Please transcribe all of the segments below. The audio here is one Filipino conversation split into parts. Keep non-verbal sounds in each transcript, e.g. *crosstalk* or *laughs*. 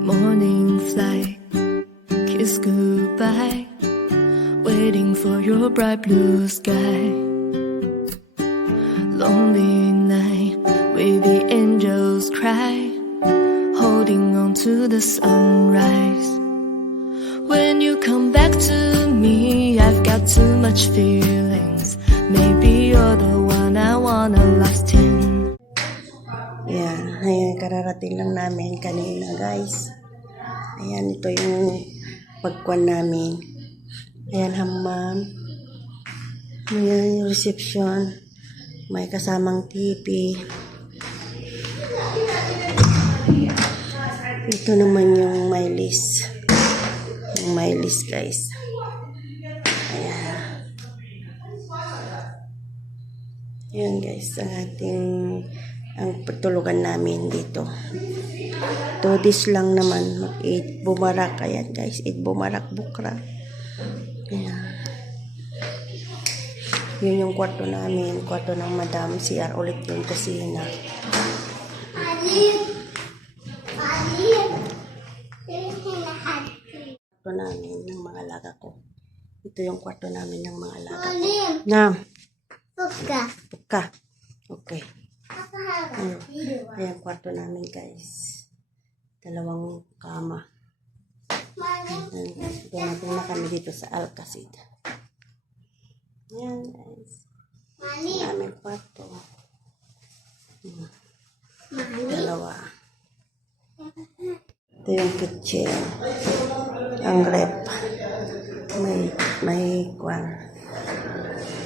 Morning flight, kiss goodbye. Waiting for your bright blue sky. Lonely night, where the angels cry. Holding on to the sunrise. When you come back to me, I've got too much feelings. Maybe you're the one I wanna last in. Ayan, kararating lang namin kanina, guys. Ayan, ito yung pagkwan namin. Ayan, hammam. Ayan yung reception. May kasamang TV. Ito naman yung my list. Yung my list, guys. Ayan. Ayan, guys, ang ating ang patulugan namin dito. Two days lang naman. Mag-8 bumarak. Ayan guys. 8 bumarak bukra. Ayan. Yun yung kwarto namin. Kwarto ng madam. CR ulit yung kusina. Kwarto namin ng mga alaga ko. Ito yung kwarto namin ng mga alaga ko. Na, buka. Okay. Ayan. Ayan, kwarto namin guys. Dalawang kama. Dumating na kami dito sa Alcacid. Ayan guys. Ang aming kwarto. Hmm. Dalawa. Ito yung kitchen. Ang rep. May, may kwan.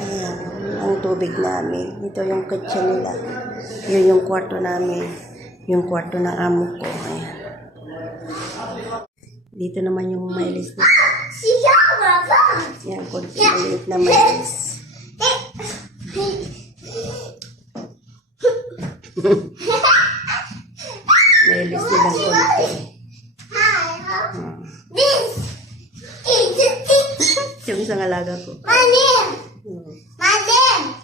Ayan, ang tubig namin. Ito yung kitchen nila. Yun yung kwarto namin. Yung kwarto ng amo ko. Ayan. Dito naman yung mailis na. Yan, konti maliit na mailis. mailis nilang konti. Hmm. Yung isang alaga ko. Hmm.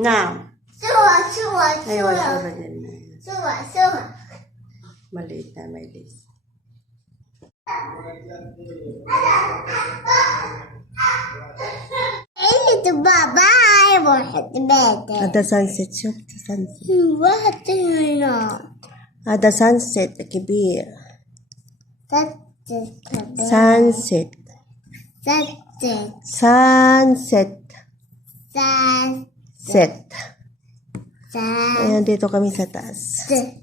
Now, ayaw, sura din na. Maliit na mailis. Bye-bye. Wahat bed. Ada sunset shop. Ada sunset. Na. Ada sunset. Kibir. That's it. Sunset. That's it. Sunset. That's Set. Ayan, dito kami sa taas. it.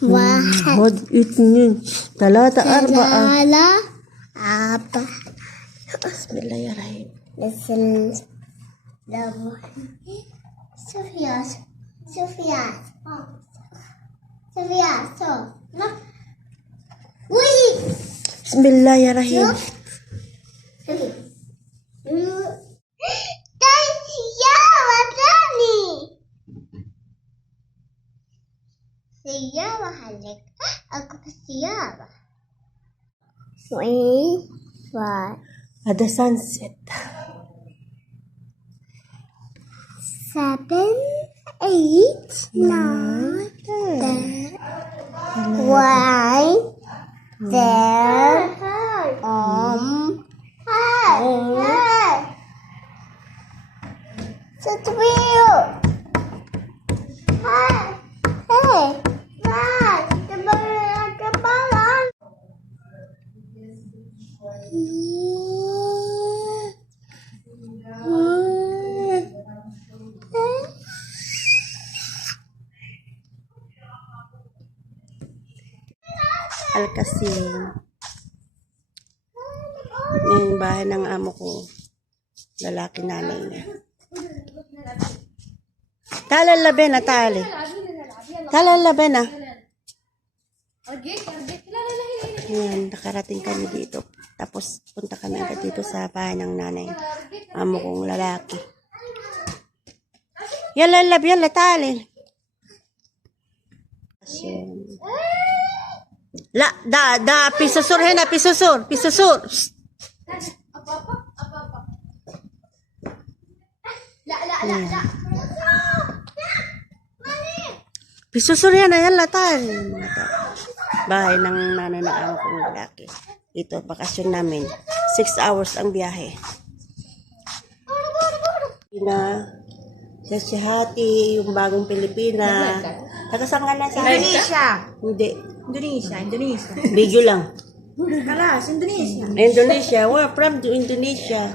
Wahat. Mod itnin. Talata arbaa. Lala. Apa. Bismillahirrahmanirrahim. Listen. Love. Sophia. Sophia. Oh. Sophia. So. No. Wait. Bismillahirrahmanirrahim. Sophia. Siyawa halik. Ako pa siyawa. Three, five, Ada sunset. seven, eight, nine, ten, one, there, um, hey, sa tuwiyo. Hey, Alcasin. Yung bahay ng amo ko. Lalaki nanay niya. Tala labi na tali. Tala labi na. Ayan, nakarating kami dito. Tapos punta kami agad dito sa bahay ng nanay. Amo kong lalaki. Yala lab, yala tali. Ayan. La, da, da, pisusur hena, pisusur, pisusur. Ayan. Pisusur yan, ayan latan. Mga tao. Bahay ng nanay ng amo kong lalaki. Ito, bakasyon namin. Six hours ang biyahe. Na, sa Sihati, yung bagong Pilipina. Taga saan ka na sa Indonesia. Hindi. Indonesia, Indonesia. Video lang. Kalas, Indonesia. Indonesia. We're from the Indonesia.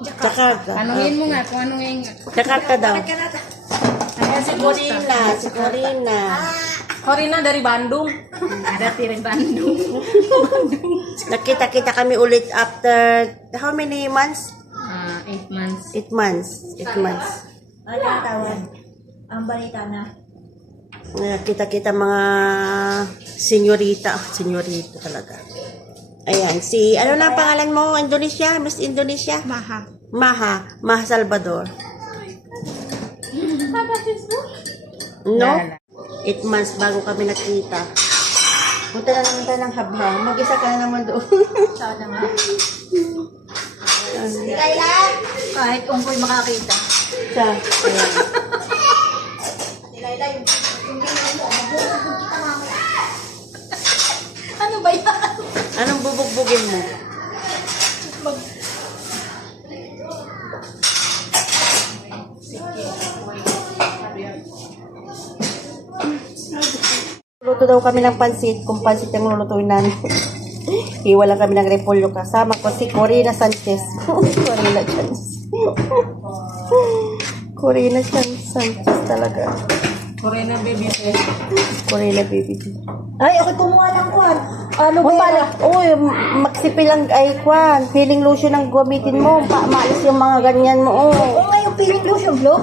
Jakarta. Tanungin mo nga kung ano yung... Jakarta daw. Si Corina. Si Corina. Corina dari Bandung. Dati rin Bandung. *laughs* Nakita-kita kami ulit after how many months? Ah, eight months. Eight months. Eight months. Ano ang tawag? Ang balita na. Nakita-kita mga senyorita. Senyorita talaga. Ayan. Si, ano na ang pangalan mo? Indonesia? Miss Indonesia? Maha. Maha. Maha Salvador. No? Eight months bago kami nakita. Punta na naman tayo ng habhang. Mag-isa ka na naman doon. *laughs* Sana nga. Kahit ungkoy makakita. Siya. Ayan. Ano ba yan? Anong bubugbugin mo? Luto daw kami ng pansit, kung pansit ang lulutuin namin. *laughs* Iwala kami ng repolyo kasama ko si Corina Sanchez. *laughs* Corina Sanchez. *laughs* Corina Sanchez talaga. Corina baby. Corina baby. Ay, ako kumuha ng kwan. Ano ba pala, uy, maksipi lang ay kwan. Feeling lotion ang gamitin mo. Pa, maalis yung mga ganyan mo. Oh. Oo nga yung peeling lotion blue.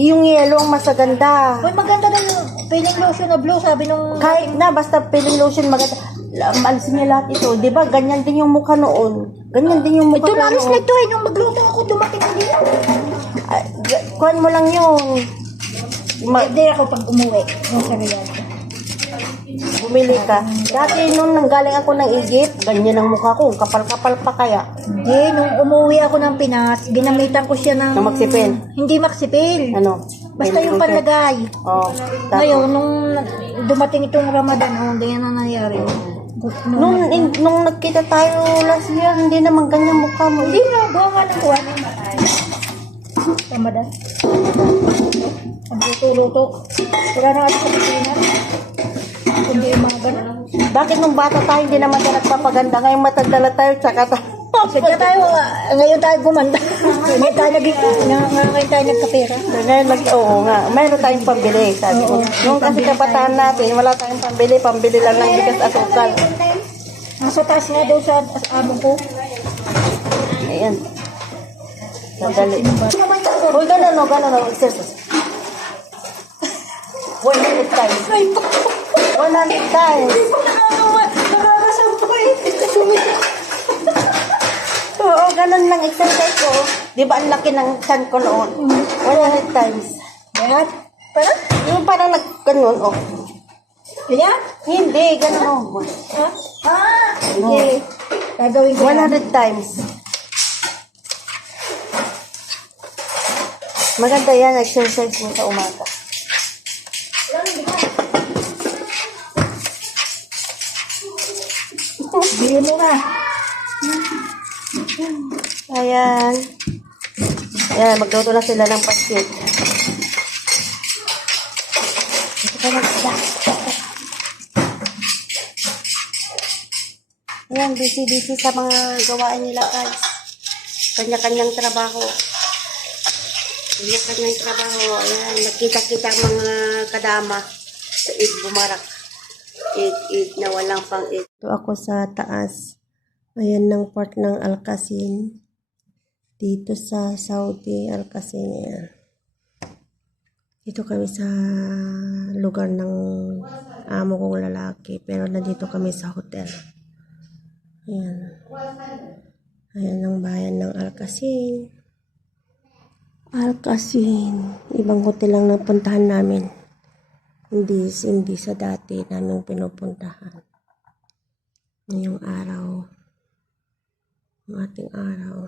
Yung yellow ang masaganda. Uy, maganda na yung peeling lotion na blue, sabi nung... Kahit na, basta feeling lotion maganda. Alisin niya lahat ito. Di ba, ganyan din yung mukha noon. Ganyan din yung mukha Ito, nalis noon. na ito eh. Nung magluto ako, dumating na din. Ah, g- Kuhan mo lang yun. Ma- Hindi ako pag umuwi. Yung sa Riyadh. Bumili ka. Dati nung nanggaling ako ng Egypt, ganyan ang mukha ko. Kapal-kapal pa kaya. Hindi, nung umuwi ako ng Pinas, ginamitan ko siya ng... Ng maksipil? Hindi maksipil. Ano? Basta yung lotion. panlagay. Oh, Ngayon, nung dumating itong Ramadan, oh, ganyan ang nangyari. Nung, nung, in- nung nagkita tayo last year, hindi naman ganyan mukha mo. hindi na, gawa nga ng kuwan. Ramadan. Ang luto-luto. Wala na kasi sa Pilipinas. Hindi yung mga ganun. Bakit nung bata tayo, hindi naman tayo nagpapaganda. Ngayon matanda na tayo, tsaka tayo. Sadya tayo, *laughs* ah, ngayon tayo gumanda. ngayon tayo naging, nga- *laughs* ngayon tayo nagkapera. Ngayon, nag, oo nga, mayroon tayong pambili. Sabi ko, nung kasi kabataan natin, wala tayong pambili, pambili lang ng bigas asukal. Nasa taas nga daw sa, sa ko. Ayan. Sandali. Ano naman yung Uy, gano'n, no, gano'n, no, exercise. *laughs* 100 times. 100 times. Oo, ganun lang exercise ko. Di ba ang laki ng chan ko noon? 100 times. Yan. Parang, Yung parang nag, ganun, oh. ganyan. Hindi, ganun, oh. Ha? Ah, sige. Gagawin ko yan. 100 times. Maganda yan, exercise mo sa umaga. Bigyan mo na. Ayan. Ayan, magluto na sila ng pasit. Ito pa lang sila. Ayan, busy-busy sa mga gawain nila guys. Kanya-kanyang trabaho. Kanya-kanyang trabaho. Ayan, nakita-kita mga kadama sa Igbo Marak. 8-8 na walang pang 8. Ito ako sa taas. Ayan ng part ng Alcasin. Dito sa Saudi Alcasin. Ayan. Dito kami sa lugar ng amo kong lalaki. Pero nandito kami sa hotel. Ayan. Ayan ang bayan ng Alcasin. Alcasin. Ibang hotel lang napuntahan namin. Hindi, hindi sa dati namin pinupuntahan. Ngayong araw. Ang ating araw.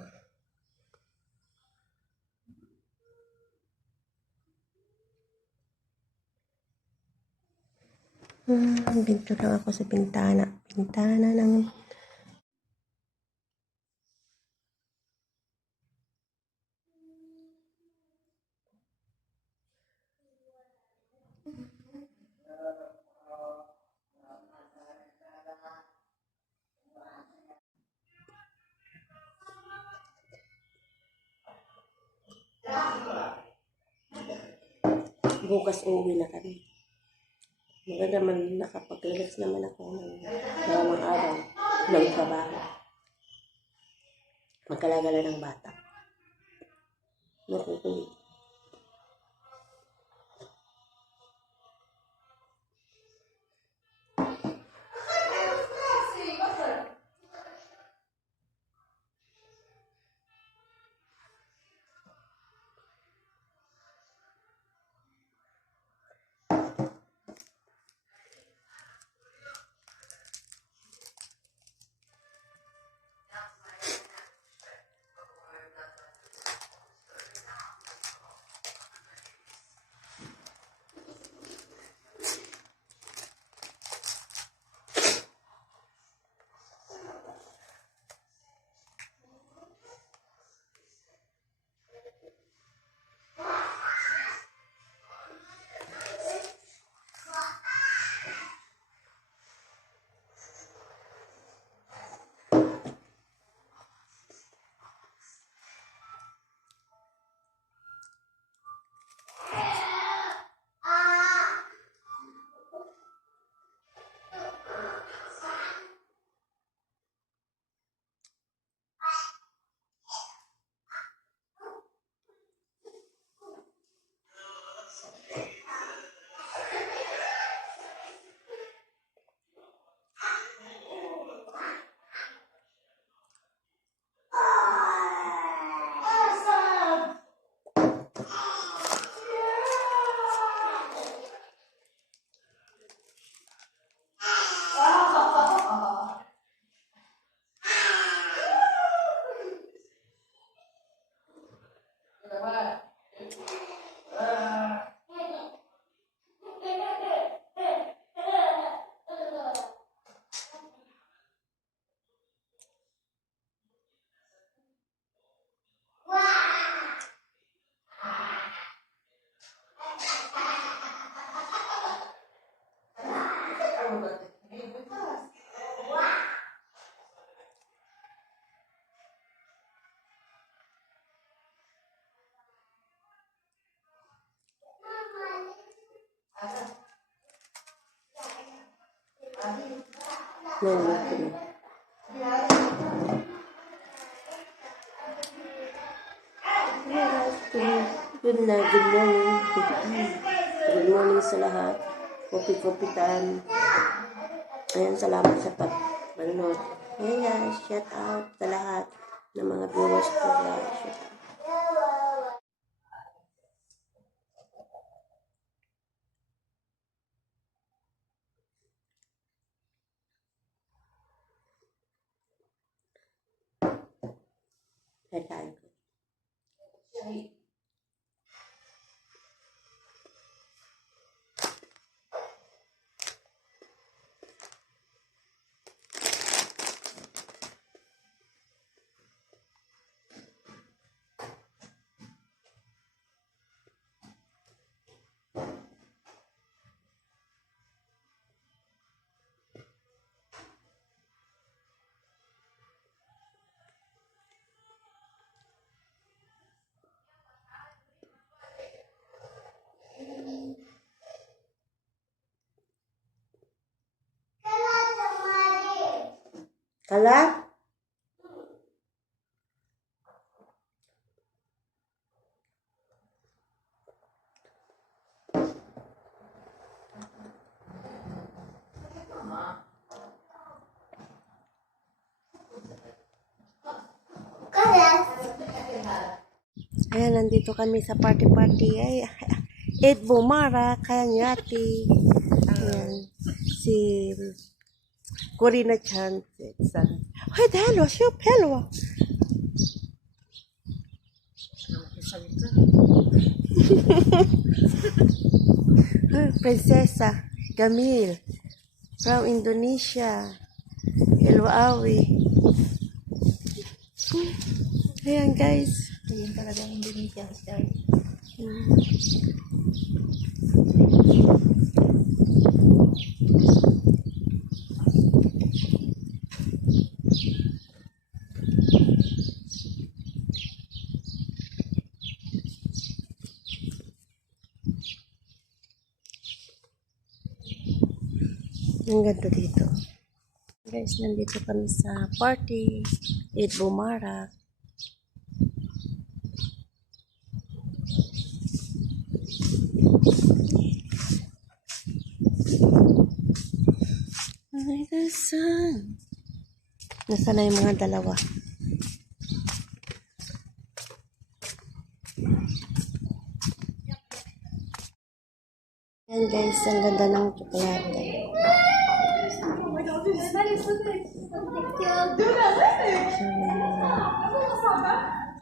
Hmm, binto lang ako sa bintana. Bintana ng... Bukas uwi na kami. Maganda man nakapag-relax naman ako ng dalawang araw ng trabaho. Magkalagala ng bata. Nakukulit. Nandito na. Good night, good morning. Good morning sa lahat. Kopi-kopi time. Ayan, salamat sa pag-manood. Guys, shout out sa lahat ng mga viewers ko. Shout out. Kala? Ayan, nandito kami sa party-party. Ay, Ed Bumara, Kanyati. Ayan, si Corina Chan. San. Ay, hello, siya, hello. Ay, Prinsesa Camille. From Indonesia. Ilwaawi. Ayan guys. Ayan talaga Indonesia style. Ang ganda dito. Guys, nandito kami sa party. Eid Bumarak. Ay, the sun. Nasaan na yung mga dalawa? Yan guys, ang ganda ng tsokolate.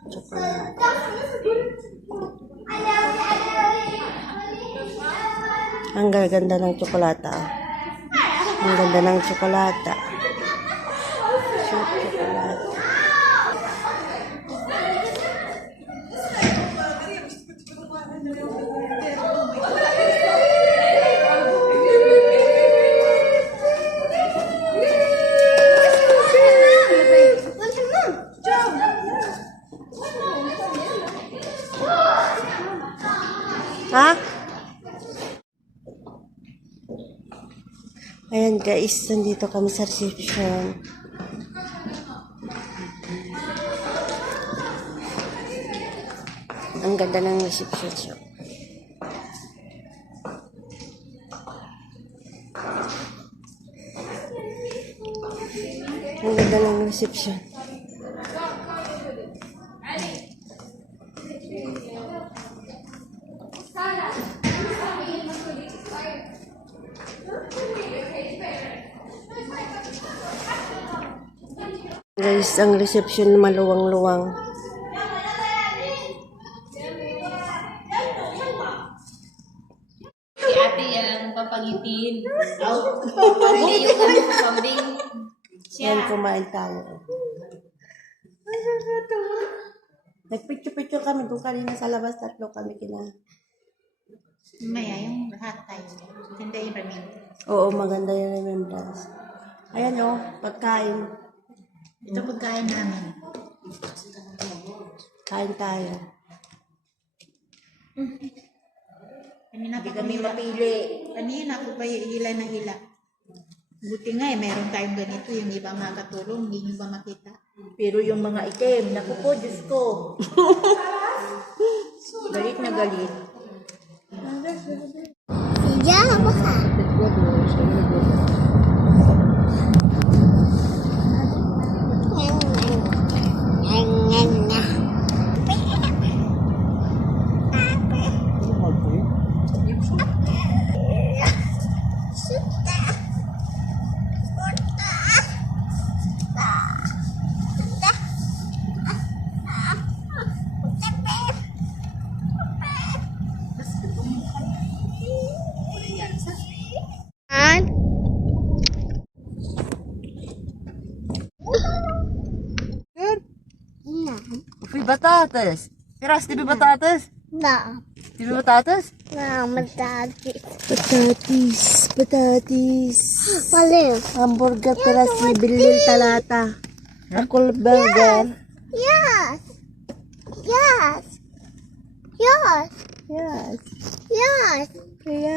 Chocolate. Ang gaganda ng tsokolata. ah. Ang ganda ng tsokolata. Guys, nandito kami sa reception. Ang ganda ng reception shop. Ang ganda ng reception. Guys, ang reception maluwang-luwang. Si ate yan, papagitin. Hindi yung ano, pambing. Yan, kumain tayo. Nagpicture-picture kami doon kanina sa labas. Tatlo kami kina. Maya yung lahat tayo. Ganda yung ramin. Oo, maganda yung remembrance. Ayan o, pagkain. Ito pagkain namin. Kain tayo. Kanina pa kami mapili. Kanina ako pa hila na hila. Buti nga eh, meron tayong ganito. Yung iba makatulong, hindi nyo ba makita? Pero yung mga item, naku po, Diyos ko. *laughs* galit na galit. Diyan ako ka. Uy, batatas. Keras, tibi batatas. Na, Tibi batatas. na, madagi. Patatis. Patatis. Palim. Hamburger keras ni Bilil Talata. Akul burger. Yes. Yes. Yes. Yes. Yes. Yes.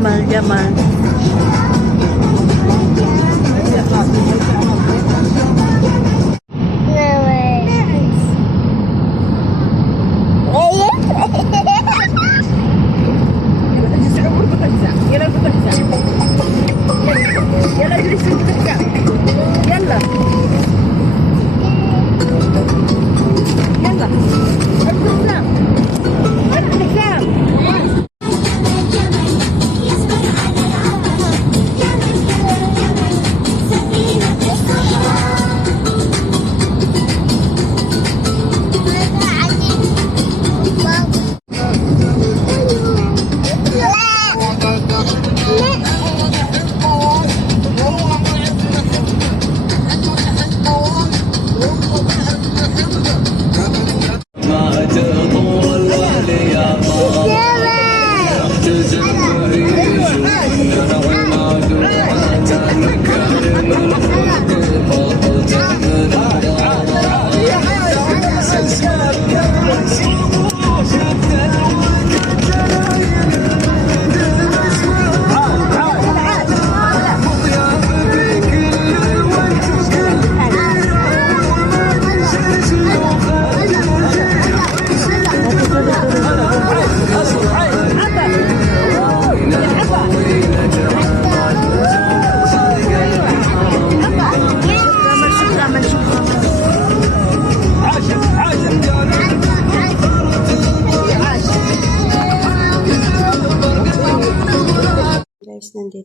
Jamal, Jamal.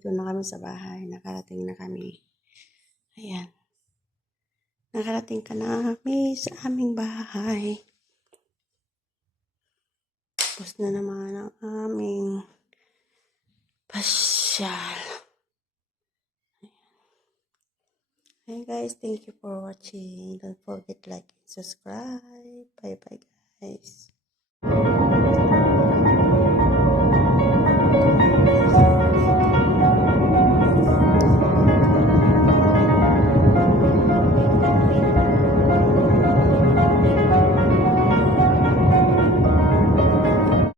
Nandito na kami sa bahay. Nakarating na kami. Ayan. Nakarating ka na kami sa aming bahay. Tapos na naman ang aming pasyal. Hey guys, thank you for watching. Don't forget like and subscribe. Bye bye guys.